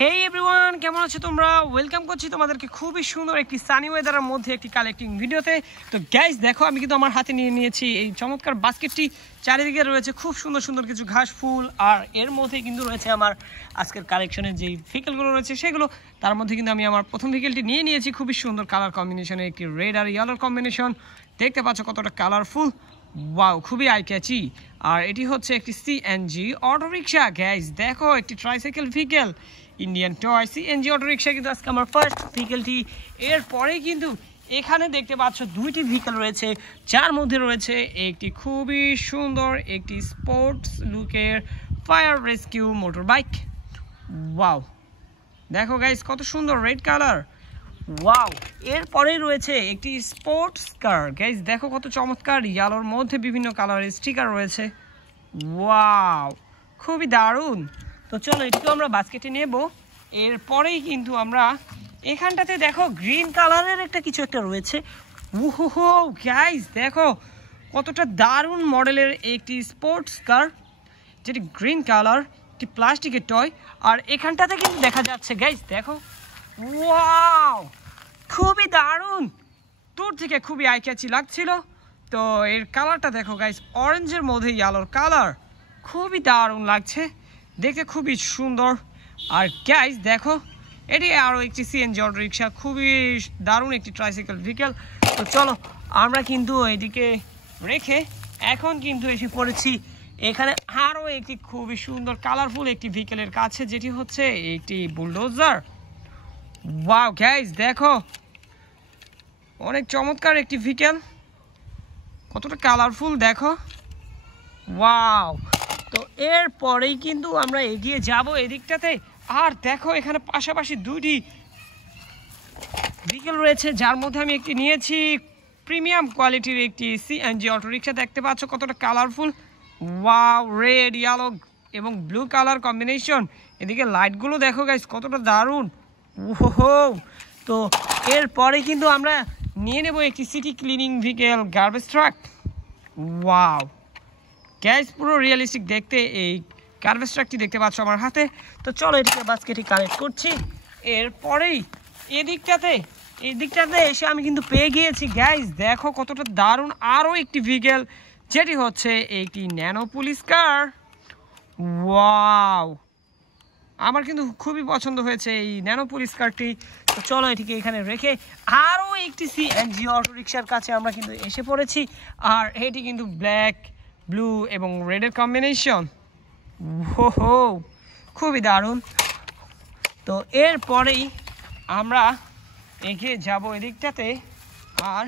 হেই everyone, কেমন আছো তোমরা? ওয়েলকাম করছি তোমাদেরকে খুবই সুন্দর একটি সানি ওয়েদারের মধ্যে একটি কালেক্টিং ভিডিওতে। তো গাইস দেখো, আমি কিন্তু আমার হাতে নিয়ে নিয়েছি এই চমৎকার বাস্কেটটি। চারিদিকে রয়েছে খুব সুন্দর সুন্দর কিছু ঘাস ফুল, আর এর মধ্যে কিন্তু রয়েছে আমার আজকের কালেকশনের যেই ভেহিকেলগুলো রয়েছে সেগুলো। তার মধ্যে কিন্তু আমি আমার প্রথম ভেহিকেলটি নিয়ে নিয়েছি, খুবই সুন্দর কালার কম্বিনেশনে, একটি রেড আর ইয়েলোর কম্বিনেশন। দেখতে পাচ্ছ কতটা কালারফুল, ওয়াও, খুবই আই ক্যাচি। আর এটি হচ্ছে একটি সিএনজি অটো রিক্সা। গাইস দেখো, একটি tricycle vehicle, Indian toy CNG auto rickshaw কিন্তু আজকে আমার ফার্স্ট ভেহিকেলটি। এরপরেই কিন্তু এখানে দেখতে পাচ্ছ দুইটি ভেহিকেল রয়েছে, যার মধ্যে রয়েছে একটি খুবই সুন্দর একটি স্পোর্টস লুকের fire rescue motor bike. Wow, দেখো গাইস কত সুন্দর রেড কালার, ওয়াও। এরপরেই রয়েছে একটি স্পোর্টস কার। গাইস দেখো কত চমৎকার, ইয়ালোর মধ্যে বিভিন্ন কালারের স্টিকার রয়েছে, ওয়াও, খুবই দারুণ। তো চলো এটিকে আমরা বাস্কেটে নেব। এরপরেই কিন্তু আমরা এখানটাতে দেখো গ্রিন কালারের একটা কিছু একটা রয়েছে। ওহো গাইস দেখো কতটা দারুণ মডেলের একটি স্পোর্টস কার, যেটি গ্রিন কালার, একটি প্লাস্টিকের টয়। আর এখানটাতে কিন্তু দেখা যাচ্ছে গাইস দেখো, ওয়াও, খুবই দারুণ, দূর থেকে খুবই আই ক্যাচি লাগছিল। তো এর কালারটা দেখো গাইস, অরেঞ্জের মধ্যে ইয়েলোর কালার, খুবই দারুণ লাগছে দেখতে, খুবই সুন্দর। আর গাইস দেখো, এটি আরও একটি সিএনজি অটো রিক্সা, খুবই দারুণ একটি ট্রাইসাইকেল ভেহিকেল। তো চলো আমরা কিন্তু এদিকে রেখে এখন কিন্তু এসে পড়েছি এখানে আরও একটি খুবই সুন্দর কালারফুল একটি ভেহিকেলের কাছে, যেটি হচ্ছে একটি বুলডোজার। ওয়াও গাইস দেখো, অনেক চমৎকার একটি ভেহিকেল, কতটা কালারফুল দেখো, ওয়াও। তো এরপরেই কিন্তু আমরা এগিয়ে যাব এদিকটাতে। আর দেখো এখানে পাশাপাশি দুইটি ভেহিকেল রয়েছে, যার মধ্যে আমি একটি নিয়েছি প্রিমিয়াম কোয়ালিটির একটি সিএনজি অটো রিক্সা। দেখতে পাচ্ছ কতটা কালারফুল, ওয়াও, রেড ইয়েলো এবং ব্লু কালার কম্বিনেশন। এদিকে লাইটগুলো দেখো গাইস কতটা দারুণ, ওহো। তো এরপরে কিন্তু আমরা নিয়ে নেব একটি city cleaning vehicle garbage truck. Wow gas, পুরো রিয়েলিস্টিক দেখতে এই গার্বেজ ট্রাকটি দেখতে পাচ্ছ আমার হাতে। তো চলো এটিকে বাস্কেটে কালেক্ট করছি। এরপরেই এদিকটাতে এসে আমি কিন্তু পেয়ে গিয়েছি গাইস, দেখো কতটা দারুণ আরও একটি ভেহিকেল, যেটি হচ্ছে একটি ন্যানো পুলিশ কার। ওয়াও, আমার কিন্তু খুবই পছন্দ হয়েছে এই ন্যানো পুলিশ কারটি। তো চলো এটিকে এখানে রেখে আরও একটি সিএনজি অটো রিক্সার কাছে আমরা কিন্তু এসে পড়েছি। আর এটি কিন্তু ব্ল্যাক, ব্লু এবং রেডের কম্বিনেশন, ওহো, খুবই দারুণ। তো এরপরেই আমরা এগিয়ে যাব এদিকটাতে। আর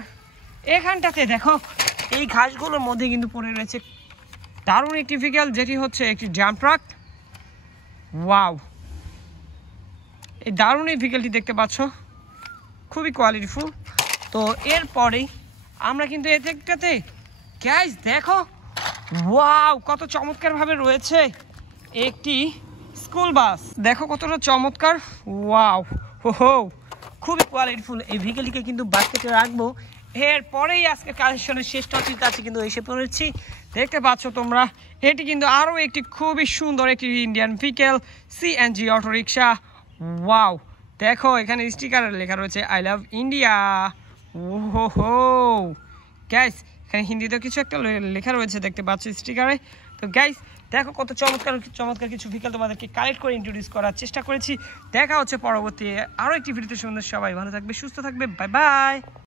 এখানটাতে দেখো এই ঘাসগুলোর মধ্যে কিন্তু পড়ে রয়েছে দারুণ একটি ভেহিকেল, যেটি হচ্ছে একটি জাম্প ট্রাক। ওয়াও, এই দারুণ এই ভেহিকেলটি দেখতে পাচ্ছ, খুবই কোয়ালিটিফুল। তো এরপরেই আমরা কিন্তু এদিকটাতে গাইস দেখো, ওয়াও, কত চমৎকারভাবে রয়েছে একটি স্কুল বাস, দেখো কতটা চমৎকার, ওয়াও, হো, খুবই কোয়ালিটিফুল। এই ভেহিকেলটিকে কিন্তু বাস্কেটে রাখবো। এরপরেই আজকে কালেকশনের শেষ টপির কাছে কিন্তু এসে পড়েছি। দেখতে পাচ্ছ তোমরা, এটি কিন্তু আরও একটি খুবই সুন্দর একটি Indian vehicle CNG auto rickshaw. Wow, দেখো এখানে স্টিকারে লেখা রয়েছে আই লাভ ইন্ডিয়া। ওহো গাইস, এখানে হিন্দিতে কিছু একটা লেখা রয়েছে দেখতে পাচ্ছ স্টিকারে। তো গাইস দেখো কত চমৎকার চমৎকার কিছু ভেহিকেল তোমাদেরকে কালেক্ট করে ইন্ট্রোডিউস করার চেষ্টা করেছি। দেখা হচ্ছে পরবর্তী আরও একটি ভিডিওতে। সুন্দর, সবাই ভালো থাকবে, সুস্থ থাকবে, বাই বাই।